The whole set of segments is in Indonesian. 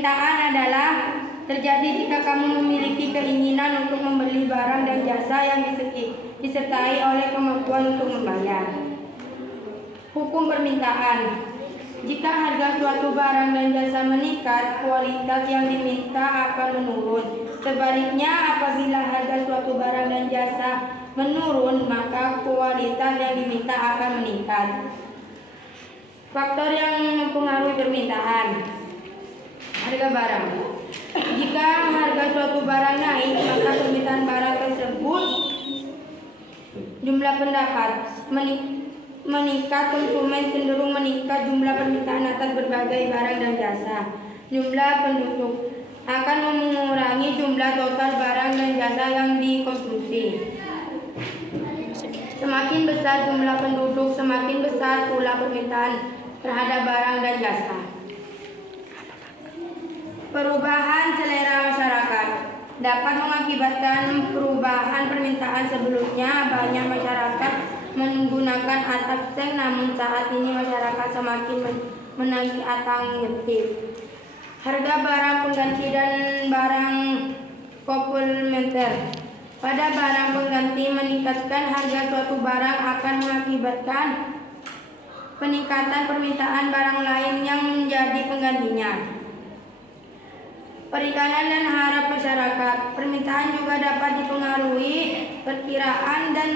Permintaan adalah terjadi jika kamu memiliki keinginan untuk membeli barang dan jasa yang disertai oleh kemampuan untuk membayar. Hukum permintaan. Jika harga suatu barang dan jasa meningkat, kualitas yang diminta akan menurun. Sebaliknya, apabila harga suatu barang dan jasa menurun, maka kualitas yang diminta akan meningkat. Faktor yang mempengaruhi permintaan. Harga barang. Jika harga suatu barang naik, maka permintaan barang tersebut jumlah pendapat meningkat, konsumen cenderung meningkat jumlah permintaan atas berbagai barang dan jasa. Jumlah penduduk akan mengurangi jumlah total barang dan jasa yang dikonsumsi. Semakin besar jumlah penduduk, semakin besar pula permintaan terhadap barang dan jasa. Perubahan selera masyarakat dapat mengakibatkan perubahan permintaan. Sebelumnya banyak masyarakat menggunakan atap seng, namun saat ini masyarakat semakin menagih atang nyetir. Harga barang pengganti dan barang komplementer. Pada barang pengganti, meningkatkan harga suatu barang akan mengakibatkan peningkatan permintaan barang lain yang menjadi penggantinya. Perikanan dan harap masyarakat. Permintaan juga dapat dipengaruhi perkiraan dan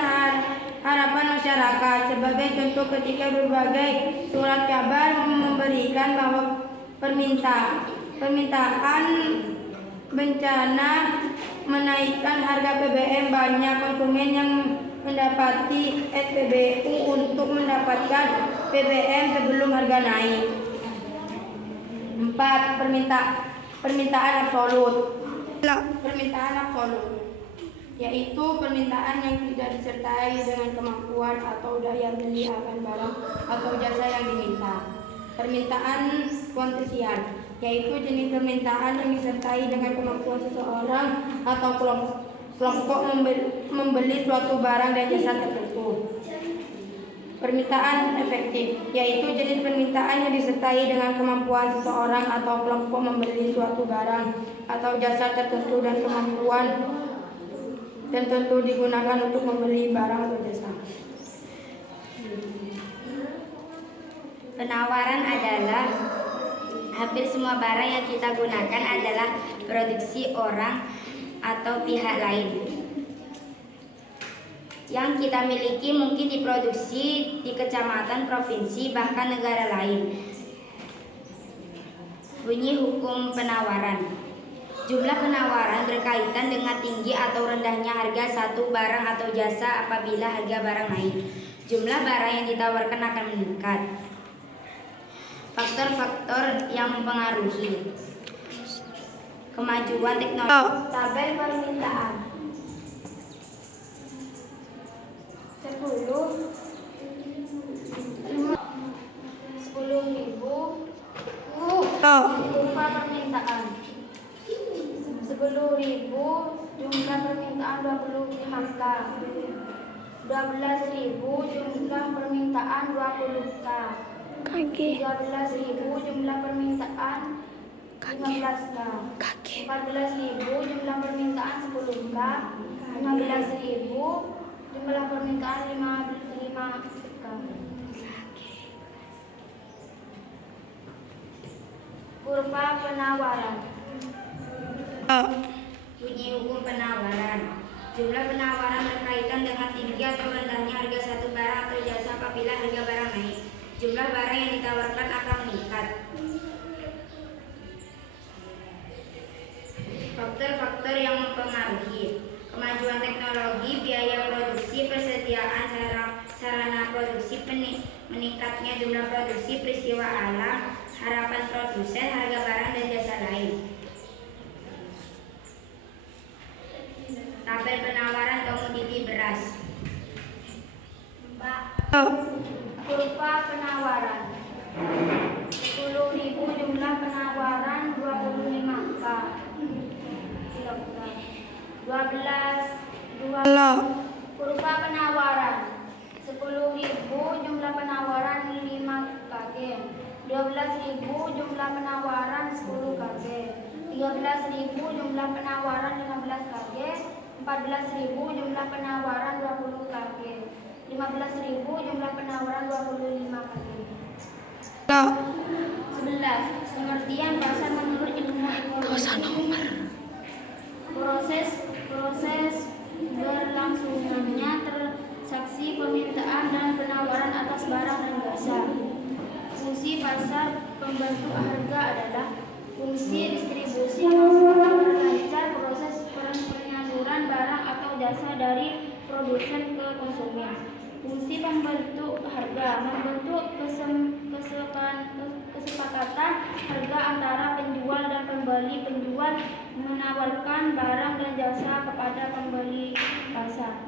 harapan masyarakat. Sebagai contoh, ketika berbagai surat kabar memberikan bahwa permintaan bencana menaikkan harga BBM, banyak konsumen yang mendapati SPBU untuk mendapatkan BBM sebelum harga naik. 4. Permintaan absolut. Permintaan absolut yaitu permintaan yang tidak disertai dengan kemampuan atau daya beli akan barang atau jasa yang diminta. Permintaan kuantisian yaitu jenis permintaan yang disertai dengan kemampuan seseorang atau kelompok membeli suatu barang dan jasa tertentu. Permintaan efektif yaitu jenis permintaan yang disertai dengan kemampuan seseorang atau kelompok membeli suatu barang atau jasa tertentu dan kemampuan tertentu digunakan untuk membeli barang atau jasa. Penawaran adalah hampir semua barang yang kita gunakan adalah produksi orang atau pihak lain. Yang kita miliki mungkin diproduksi di kecamatan, provinsi, bahkan negara lain. Bunyi hukum penawaran. Jumlah penawaran berkaitan dengan tinggi atau rendahnya harga satu barang atau jasa. Apabila harga barang naik, jumlah barang yang ditawarkan akan meningkat. Faktor-faktor yang mempengaruhi. Kemajuan teknologi. Tabel permintaan. 10.000 kurva permintaan. 10.000 jumlah permintaan 25k. 12.000 jumlah permintaan 20k. 13.000 jumlah permintaan 15k. 14.000 jumlah permintaan 10k. 15.000 jumlah permintaan 5k. Kurva penawaran. Bunyi hukum penawaran. Jumlah penawaran berkaitan dengan tinggi atau rendahnya harga satu barang atau jasa. Apabila harga barang naik, jumlah barang yang ditawarkan akan meningkat. Faktor-faktor yang mempengaruhi. Kemajuan teknologi, biaya produksi, persediaan sarana produksi, meningkatnya jumlah produksi, peristiwa alam, harapan produsen, harga barang dan jasa lain. Tabel penawaran komoditi beras. Kurva penawaran. 10.000 jumlah penawaran 25k. 12 kurva penawaran. 10.000 jumlah penawaran 5 kg. 12.000 jumlah penawaran 10 kg. 13.000 jumlah penawaran 15 kg, 14.000 jumlah penawaran 20 kg, 15.000 jumlah penawaran 25 kg. 11. Pengertian pasar menurut ilmu ekonomi. Proses berlangsungannya transaksi permintaan dan penawaran atas barang dan jasa. Fungsi pasar pembentuk harga adalah fungsi distribusi lancar proses penyaluran barang atau jasa dari produsen ke konsumen. Fungsi pembentuk harga membentuk kesepakatan harga antara penjual dan pembeli. Penjual menawarkan barang dan jasa kepada pembeli pasar.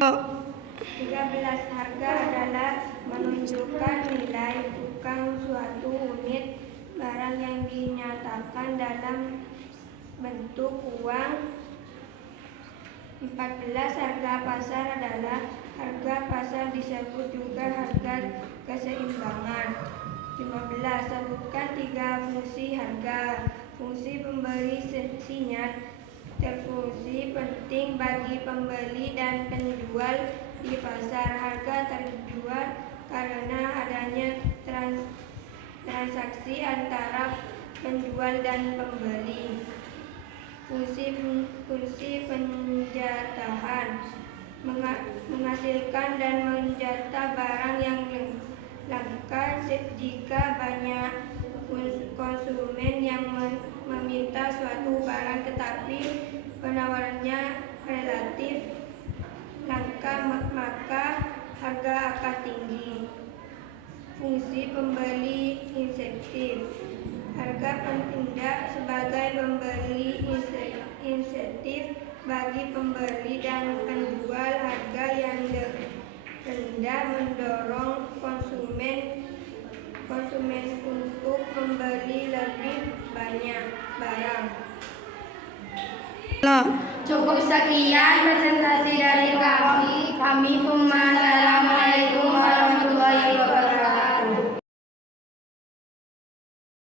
13. Harga adalah menunjukkan nilai tukang suatu unit barang yang dinyatakan dalam bentuk uang. 14. Harga pasar adalah harga pasar, disebut juga harga keseimbangan. 15. Sebutkan 3 fungsi harga. Fungsi pemberi sinyal terfungsi penting bagi pembeli dan penjual di pasar. Harga terjual karena adanya transaksi antara penjual dan pembeli. Fungsi penjatahan menghasilkan dan menjata barang yang langka jika banyak konsumen yang meminta suatu barang tetapi penawarannya relatif langka, maka harga akan tinggi. Fungsi pembeli insentif. Harga bertindak sebagai pembeli insentif bagi pembeli dan penjual. Harga yang rendah mendorong konsumen untuk membeli lebih banyak barang. Cukup sekian presentasi dari kami. Assalamualaikum.